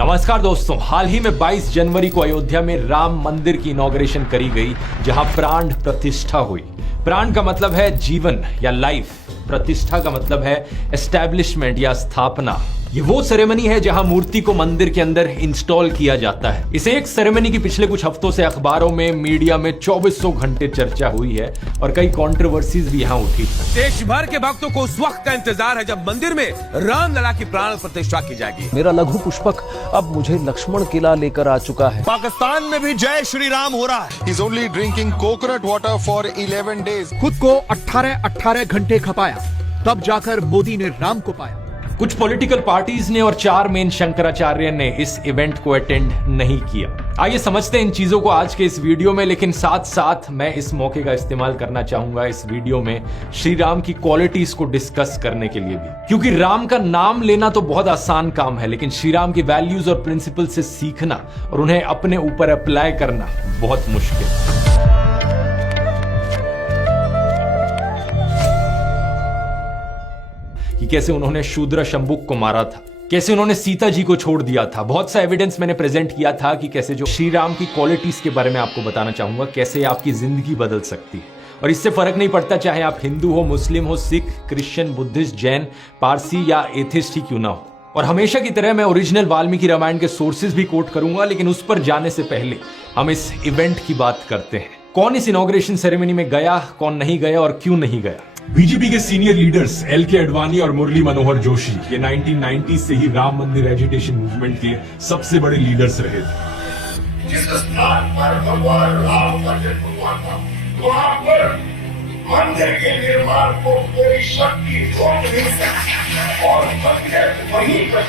नमस्कार दोस्तों, हाल ही में 22 जनवरी को अयोध्या में राम मंदिर की इनॉग्रेशन करी गई, जहां प्राण प्रतिष्ठा हुई। प्राण का मतलब है जीवन या लाइफ, प्रतिष्ठा का मतलब है एस्टैब्लिशमेंट या स्थापना। ये वो सेरेमनी है जहां मूर्ति को मंदिर के अंदर इंस्टॉल किया जाता है। इस एक सेरेमनी की पिछले कुछ हफ्तों से अखबारों में, मीडिया में 2400 घंटे चर्चा हुई है और कई कंट्रोवर्सीज भी यहां उठी। देश भर के भक्तों को उस वक्त का इंतजार है जब मंदिर में रामलला की प्राण प्रतिष्ठा की जाएगी। मेरा लघु पुष्पक अब मुझे लक्ष्मण किला लेकर आ चुका है। पाकिस्तान में भी जय श्री राम हो रहा है। He's only drinking coconut water for 11 days. खुद को 18 घंटे खपाया, तब जाकर मोदी ने राम को पाया। कुछ पॉलिटिकल पार्टीज ने और 4 मेन शंकराचार्य ने इस इवेंट को अटेंड नहीं किया। आइए समझते हैं इन चीजों को आज के इस वीडियो में, लेकिन साथ साथ मैं इस मौके का इस्तेमाल करना चाहूंगा इस वीडियो में श्री राम की क्वालिटीज को डिस्कस करने के लिए भी, क्योंकि राम का नाम लेना तो बहुत आसान काम है, लेकिन श्री राम की वैल्यूज और प्रिंसिपल से सीखना और उन्हें अपने ऊपर अप्लाई करना बहुत मुश्किल है। कि कैसे उन्होंने शूद्र शंबुक को मारा था, कैसे उन्होंने सीता जी को छोड़ दिया था। बहुत सा एविडेंस मैंने प्रेजेंट किया था कि कैसे जो श्री राम की क्वालिटीज के बारे में आपको बताना चाहूंगा, कैसे आपकी जिंदगी बदल सकती है। और इससे फर्क नहीं पड़ता चाहे आप हिंदू हो, मुस्लिम हो, सिख, क्रिश्चियन, बुद्धिस्ट, जैन, पारसी या एथिस्ट ही क्यों ना हो। और हमेशा की तरह मैं ओरिजिनल वाल्मीकि रामायण के सोर्सेज भी कोट करूंगा, लेकिन उस पर जाने से पहले हम इस इवेंट की बात करते हैं। कौन इस इनॉग्रेशन सेरेमनी में गया, कौन नहीं गया और क्यों नहीं गया। बीजेपी के सीनियर लीडर्स एल.के. अडवाणी और मुरली मनोहर जोशी ये 1990 से ही राम मंदिर एजिटेशन मूवमेंट के सबसे बड़े लीडर्स रहे थे। जिस स्थान पर भगवान राम का जन्म हुआ था, वहां पर मंदिर के निर्माण को कोई शक्ति रोक नहीं सकती और मंदिर वहीं पर।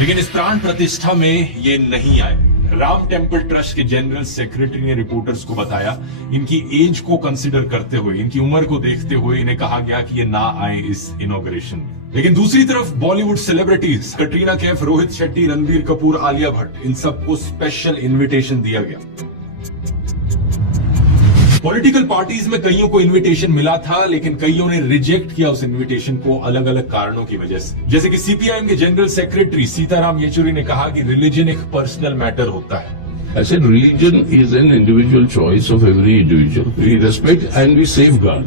लेकिन इस प्राण प्रतिष्ठा में ये नहीं आए। राम टेम्पल ट्रस्ट के जनरल सेक्रेटरी ने रिपोर्टर्स को बताया, इनकी एज को कंसीडर करते हुए, इनकी उम्र को देखते हुए इन्हें कहा गया कि ये ना आए इस इनॉग्रेशन में। लेकिन दूसरी तरफ बॉलीवुड सेलिब्रिटीज कटरीना कैफ, रोहित शेट्टी, रणबीर कपूर, आलिया भट्ट, इन सबको स्पेशल इन्विटेशन दिया गया। पॉलिटिकल पार्टीज में कईयों को इनविटेशन मिला था, लेकिन कईयों ने रिजेक्ट किया उस इनविटेशन को अलग अलग कारणों की वजह से। जैसे कि सीपीआईएम के जनरल सेक्रेटरी सीताराम येचुरी ने कहा कि रिलीजन एक पर्सनल मैटर होता है। I said religion is an individual choice of every individual. We respect and we safeguard.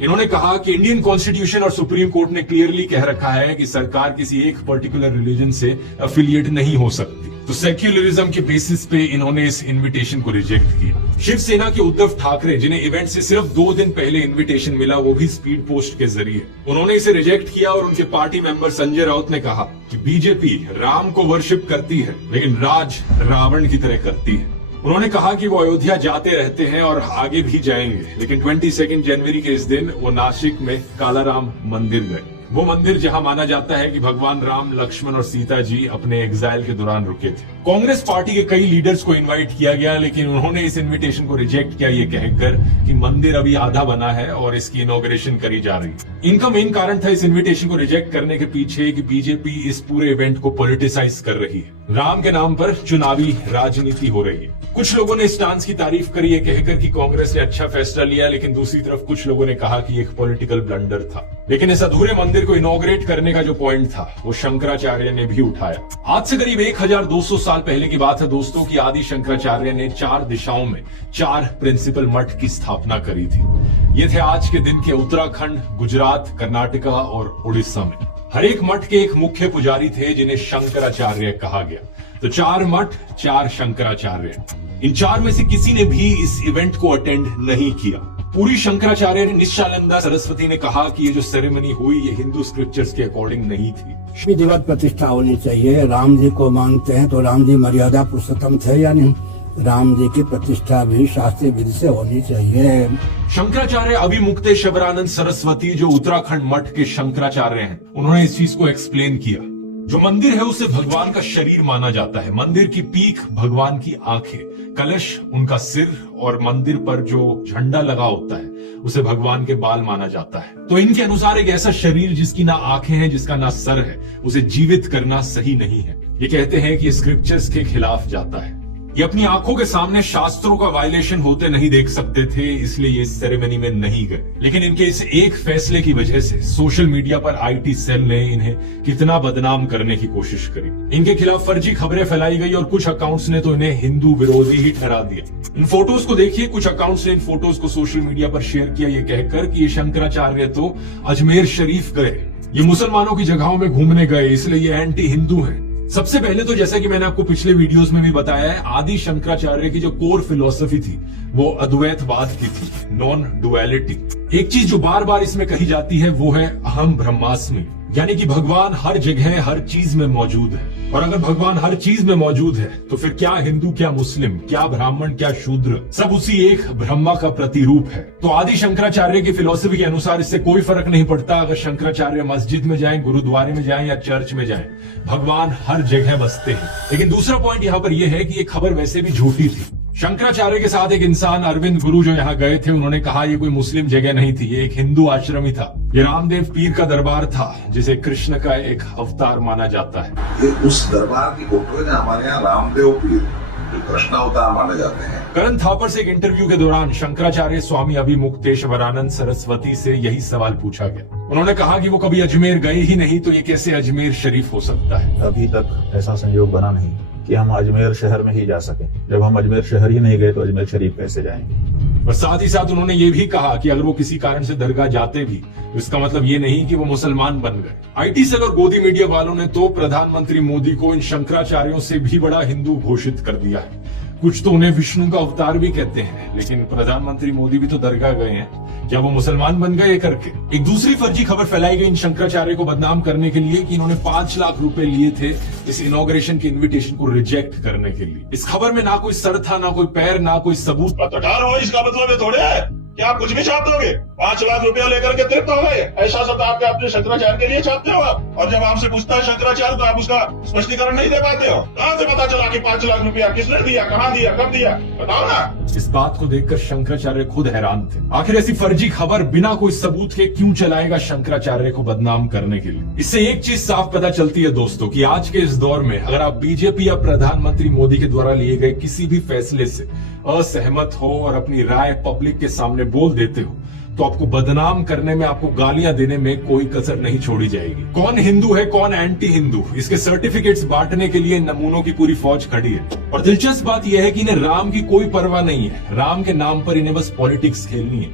इन्होंने कहा कि इंडियन कॉन्स्टिट्यूशन और सुप्रीम कोर्ट ने क्लियरली कह रखा है कि सरकार किसी एक पर्टिकुलर रिलीजन से अफिलिएट नहीं हो सकती। तो सेक्युलरिज्म के बेसिस पे इन्होंने इस इनविटेशन को रिजेक्ट किया। शिवसेना के उद्धव ठाकरे, जिन्हें इवेंट से सिर्फ 2 दिन पहले इनविटेशन मिला, वो भी स्पीड पोस्ट के जरिए, उन्होंने इसे रिजेक्ट किया। और उनके पार्टी मेंबर संजय राउत ने कहा कि बीजेपी राम को वर्शिप करती है, लेकिन राज रावण की तरह करती है। उन्होंने कहा कि वो अयोध्या जाते रहते हैं और आगे भी जाएंगे, लेकिन 22 जनवरी के इस दिन वो नासिक में कालाराम मंदिर गए। वो मंदिर जहां माना जाता है कि भगवान राम, लक्ष्मण और सीता जी अपने एग्जाइल के दौरान रुके थे। कांग्रेस पार्टी के कई लीडर्स को इनवाइट किया गया, लेकिन उन्होंने इस इनविटेशन को रिजेक्ट किया, ये कहकर कि मंदिर अभी आधा बना है और इसकी इनॉग्रेशन करी जा रही है। इनका मेन कारण था इस इनविटेशन को रिजेक्ट करने के पीछे कि बीजेपी इस पूरे इवेंट को पॉलिटिसाइज कर रही है, राम के नाम पर चुनावी राजनीति हो रही है। कुछ लोगों ने इस डांस की तारीफ करी है, कहकर कि कांग्रेस ने अच्छा फैसला लिया, लेकिन दूसरी तरफ कुछ लोगों ने कहा कि एक पॉलिटिकल ब्लंडर था। लेकिन इस अधूरे मंदिर को इनॉग्रेट करने का जो पॉइंट था, वो शंकराचार्य ने भी उठाया। आज से करीब 1200 साल पहले की बात है दोस्तों की आदि शंकराचार्य ने 4 दिशाओं में 4 प्रिंसिपल मठ की स्थापना करी थी। ये थे आज के दिन के उत्तराखंड, गुजरात, कर्नाटका और उड़ीसा में। हर एक मठ के एक मुख्य पुजारी थे जिन्हें शंकराचार्य कहा गया। तो 4 मठ, 4 शंकराचार्य। इन 4 में से किसी ने भी इस इवेंट को अटेंड नहीं किया। पूरी शंकराचार्य ने निश्चलानंदा सरस्वती ने कहा कि ये जो सेरेमनी हुई, ये हिंदू स्क्रिप्चर्स के अकॉर्डिंग नहीं थी। विधिवत प्रतिष्ठा होनी चाहिए। राम जी को मानते हैं तो राम जी मर्यादा पुरुषोत्तम थे या नहीं, राम जी की प्रतिष्ठा भी शास्त्रीय विधि से होनी चाहिए। शंकराचार्य अभिमुक्तेश्वरानंद सरस्वती, जो उत्तराखंड मठ के शंकराचार्य हैं, उन्होंने इस चीज को एक्सप्लेन किया। जो मंदिर है उसे भगवान का शरीर माना जाता है। मंदिर की पीठ भगवान की आंखें, कलश उनका सिर और मंदिर पर जो झंडा लगा होता है उसे भगवान के बाल माना जाता है। तो इनके अनुसार एक ऐसा शरीर जिसकी ना आंखें हैं, जिसका ना सर है, उसे जीवित करना सही नहीं है। ये कहते हैं कि स्क्रिप्चर्स के खिलाफ जाता है। ये अपनी आंखों के सामने शास्त्रों का वायलेशन होते नहीं देख सकते थे, इसलिए ये इस सेरेमनी में नहीं गए। लेकिन इनके इस एक फैसले की वजह से सोशल मीडिया पर आईटी सेल ने इन्हें कितना बदनाम करने की कोशिश करी। इनके खिलाफ फर्जी खबरें फैलाई गई और कुछ अकाउंट्स ने तो इन्हें हिंदू विरोधी ही ठहरा दिया। इन फोटोज को देखिए, कुछ अकाउंट्स ने इन फोटोज को सोशल मीडिया पर शेयर किया ये कहकर कि ये शंकराचार्य तो अजमेर शरीफ गए, ये मुसलमानों की जगहों में घूमने गए, इसलिए ये एंटी हिंदू है। सबसे पहले तो जैसा कि मैंने आपको पिछले वीडियोस में भी बताया है, आदि शंकराचार्य की जो कोर फिलॉसफी थी वो अद्वैतवाद की थी, नॉन डुअलिटी। एक चीज जो बार बार इसमें कही जाती है वो है अहम ब्रह्मास्मि, यानी कि भगवान हर जगह हर चीज में मौजूद है। और अगर भगवान हर चीज में मौजूद है तो फिर क्या हिंदू, क्या मुस्लिम, क्या ब्राह्मण, क्या शूद्र, सब उसी एक ब्रह्मा का प्रतिरूप है। तो आदि शंकराचार्य की फिलॉसफी के अनुसार इससे कोई फर्क नहीं पड़ता अगर शंकराचार्य मस्जिद में जाएं, गुरुद्वारे में जाएं या चर्च में जाएं, भगवान हर जगह बसते हैं। लेकिन दूसरा पॉइंट यहाँ पर यह है कि ये खबर वैसे भी झूठी थी। शंकराचार्य के साथ एक इंसान अरविंद गुरु जो यहाँ गए थे, उन्होंने कहा ये कोई मुस्लिम जगह नहीं थी, ये एक हिंदू आश्रम ही था। ये रामदेव पीर का दरबार था जिसे कृष्ण का एक अवतार माना जाता है। ये उस दरबार की फोटो है हमारे यहाँ रामदेव पीर जो कृष्ण अवतार माने जाते हैं। करण थापर से एक इंटरव्यू के दौरान शंकराचार्य स्वामी अभिमुक्तेश्वरानंद सरस्वती से यही सवाल पूछा गया। उन्होंने कहा कि वो कभी अजमेर गए ही नहीं, तो ये कैसे अजमेर शरीफ हो सकता है। अभी तक ऐसा संयोग बना नहीं कि हम अजमेर शहर में ही जा सके। जब हम अजमेर शहर ही नहीं गए तो अजमेर शरीफ कैसे जाएंगे। और साथ ही साथ उन्होंने ये भी कहा कि अगर वो किसी कारण से दरगाह जाते भी, इसका मतलब ये नहीं कि वो मुसलमान बन गए। आईटी सेल और गोदी मीडिया वालों ने तो प्रधानमंत्री मोदी को इन शंकराचार्यों से भी बड़ा हिंदू घोषित कर दिया है। कुछ तो उन्हें विष्णु का अवतार भी कहते हैं, लेकिन प्रधानमंत्री मोदी भी तो दरगाह गए हैं, क्या वो मुसलमान बन गए करके। एक दूसरी फर्जी खबर फैलाई गई इन शंकराचार्य को बदनाम करने के लिए कि इन्होंने 5 लाख रुपए लिए थे इस इनॉग्रेशन के इनविटेशन को रिजेक्ट करने के लिए। इस खबर में ना कोई सर था, ना कोई पैर, ना कोई सबूत। पत्रकार हो इसका मतलब ये थोड़े है कि आप कुछ भी चाहते होगे। 5 लाख रुपया लेकर के तृप्त हो गए, ऐसा सब आप अपने शंकराचार्य के लिए चाहते हो आप। और जब आपसे पूछता है शंकराचार्य तो आप उसका स्पष्टीकरण नहीं दे पाते हो। कहाँ से पता चला कि 5 लाख रुपया किसने दिया, कहाँ दिया, कब दिया, बताओ ना। इस बात को देखकर शंकराचार्य खुद हैरान थे। आखिर ऐसी फर्जी खबर बिना कोई सबूत के क्यों चलाएगा शंकराचार्य को बदनाम करने के लिए। इससे एक चीज साफ पता चलती है दोस्तों कि आज के इस दौर में अगर आप बीजेपी या प्रधानमंत्री मोदी के द्वारा लिए गए किसी भी फैसले से असहमत हो और अपनी राय पब्लिक के सामने बोल देते हो तो आपको बदनाम करने में, आपको गालियां देने में कोई कसर नहीं छोड़ी जाएगी। कौन हिंदू है, कौन एंटी हिंदू, इसके सर्टिफिकेट्स बांटने के लिए नमूनों की पूरी फौज खड़ी है। और दिलचस्प बात यह है कि इन्हें राम की कोई परवाह नहीं है। राम के नाम पर इन्हें बस पॉलिटिक्स खेलनी है।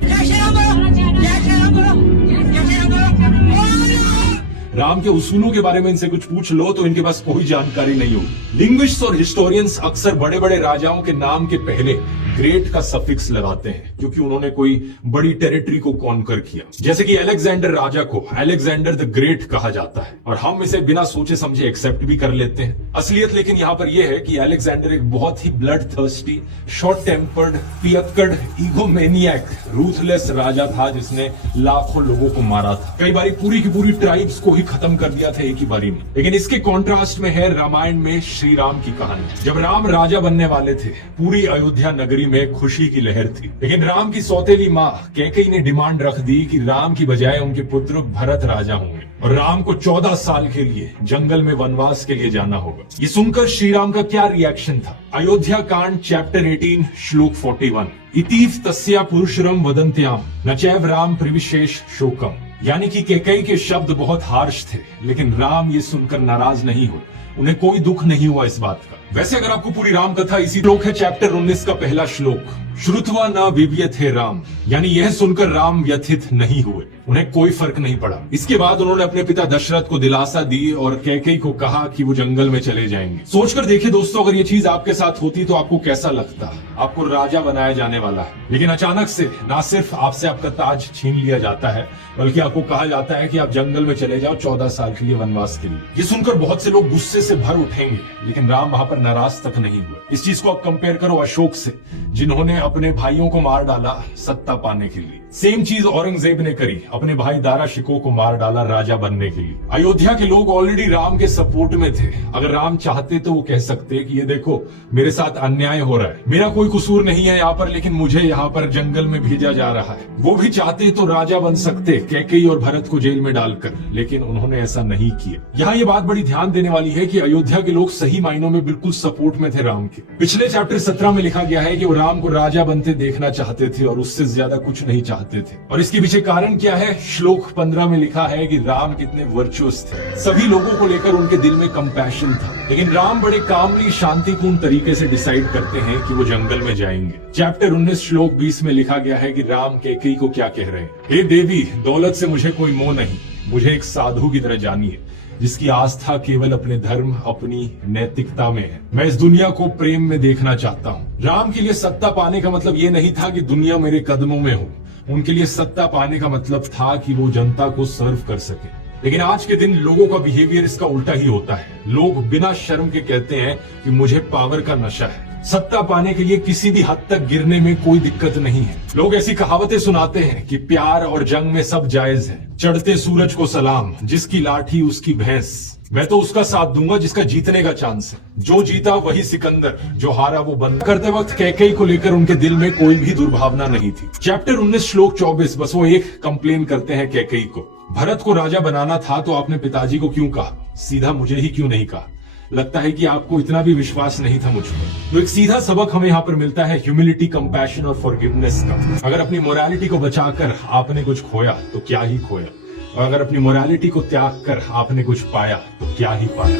राम के उसूलों के बारे में इनसे कुछ पूछ लो तो इनके पास कोई जानकारी नहीं होगी। लिंग्विस्ट्स और हिस्टोरियंस अक्सर बड़े बड़े राजाओं के नाम के पहले ग्रेट का सफिक्स लगाते हैं क्योंकि उन्होंने कोई बड़ी टेरिटरी को कॉन्कर किया। जैसे कि अलेक्जेंडर राजा को अलेक्जेंडर द ग्रेट कहा जाता है और हम इसे बिना सोचे समझे एक्सेप्ट भी कर लेते हैं। असलियत लेकिन यहाँ पर यह है कि अलेक्जेंडर एक बहुत ही ब्लड थर्स्टी, शॉर्ट टेम्पर्ड, पियक्कड़, ईगोमेनियक, रूथलेस राजा था जिसने लाखों लोगों को मारा था। कई बारी पूरी की पूरी ट्राइब्स को ही खत्म कर दिया था एक ही बारी में। लेकिन इसके कॉन्ट्रास्ट में है रामायण में श्री राम की कहानी। जब राम राजा बनने वाले थे पूरी अयोध्या नगरी में खुशी की लहर थी, लेकिन राम की सौतेली माँ कैकेयी ने डिमांड रख दी कि राम की बजाय उनके पुत्र भरत राजा होंगे और राम को 14 साल के लिए जंगल में वनवास के लिए जाना होगा। ये सुनकर श्री राम का क्या रिएक्शन था? अयोध्या कांड चैप्टर 18 श्लोक 41, इतीव तस्या पुरुषरम वदंत्याम न चैव राम प्रविशेष शोकम। यानी कि कैकेयी के शब्द बहुत हार्श थे, लेकिन राम ये सुनकर नाराज नहीं हुए, उन्हें कोई दुख नहीं हुआ इस बात का। वैसे अगर आपको पूरी राम कथा इसी श्लोक है चैप्टर 19 का पहला श्लोक, श्रुत्वा न विव्यथे राम, यानी यह सुनकर राम व्यथित नहीं हुए, उन्हें कोई फर्क नहीं पड़ा। इसके बाद उन्होंने अपने पिता दशरथ को दिलासा दी और कैकेयी को कहा कि वो जंगल में चले जाएंगे। सोचकर देखिए दोस्तों, अगर ये चीज आपके साथ होती तो आपको कैसा लगता? आपको राजा बनाया जाने वाला है, लेकिन अचानक से ना सिर्फ आपसे आपका ताज छीन लिया जाता है बल्कि आपको कहा जाता है कि आप जंगल में चले जाओ 14 साल के लिए वनवास के लिए। ये सुनकर बहुत से लोग गुस्से से भर उठेंगे, लेकिन राम वहां पर नाराज तक नहीं हुए। इस चीज को आप कंपेयर करो अशोक से, जिन्होंने अपने भाइयों को मार डाला सत्ता पाने के लिए। सेम चीज औरंगजेब ने करी, अपने भाई दारा शिकोह को मार डाला राजा बनने के लिए। अयोध्या के लोग ऑलरेडी राम के सपोर्ट में थे। अगर राम चाहते तो वो कह सकते कि ये देखो मेरे साथ अन्याय हो रहा है, मेरा कोई कसूर नहीं है यहाँ पर, लेकिन मुझे यहाँ पर जंगल में भेजा जा रहा है। वो भी चाहते तो राजा बन सकते, कैकेयी और भरत को जेल में डालकर, लेकिन उन्होंने ऐसा नहीं किया। यहाँ ये बात बड़ी ध्यान देने वाली है कि अयोध्या के लोग सही मायनों में बिल्कुल सपोर्ट में थे राम के। पिछले चैप्टर 17 में लिखा गया है कि वो राम को राजा बनते देखना चाहते थे और उससे ज्यादा कुछ नहीं चाहते थे। और इसके पीछे कारण क्या है? श्लोक 15 में लिखा है कि राम कितने वर्चुअस थे, सभी लोगों को लेकर उनके दिल में कंपैशन था। लेकिन राम बड़े कामली शांतिपूर्ण तरीके से डिसाइड करते हैं कि वो जंगल में जाएंगे। चैप्टर 19 श्लोक 20 में लिखा गया है कि राम कैकेयी को क्या कह रहे हैं, हे देवी, दौलत से मुझे कोई मोह नहीं, मुझे एक साधु की तरह जानिए जिसकी आस्था केवल अपने धर्म, अपनी नैतिकता में है। मैं इस दुनिया को प्रेम में देखना चाहता हूँ। राम के लिए सत्ता पाने का मतलब ये नहीं था कि दुनिया मेरे कदमों में हो। उनके लिए सत्ता पाने का मतलब था कि वो जनता को सर्व कर सके। लेकिन आज के दिन लोगों का बिहेवियर इसका उल्टा ही होता है। लोग बिना शर्म के कहते हैं कि मुझे पावर का नशा है। सत्ता पाने के लिए किसी भी हद तक गिरने में कोई दिक्कत नहीं है। लोग ऐसी कहावतें सुनाते हैं कि प्यार और जंग में सब जायज है, चढ़ते सूरज को सलाम, जिसकी लाठी उसकी भैंस। मैं तो उसका साथ दूंगा जिसका जीतने का चांस है। जो जीता वही सिकंदर, जो हारा वो बंद। करते वक्त कैकेयी को लेकर उनके दिल में कोई भी दुर्भावना नहीं थी। चैप्टर 19 श्लोक 24 बस वो एक कंप्लेन करते हैं कैकेयी को, भरत को राजा बनाना था तो आपने पिताजी को क्यों कहा, सीधा मुझे ही क्यों नहीं कहा? लगता है कि आपको इतना भी विश्वास नहीं था मुझ पर। तो एक सीधा सबक हमें यहाँ पर मिलता है ह्यूमिलिटी, कंपैशन और फॉरगिवनेस का। अगर अपनी मोरालिटी को बचाकर आपने कुछ खोया तो क्या ही खोया, और अगर अपनी मोरालिटी को त्याग कर आपने कुछ पाया तो क्या ही पाया।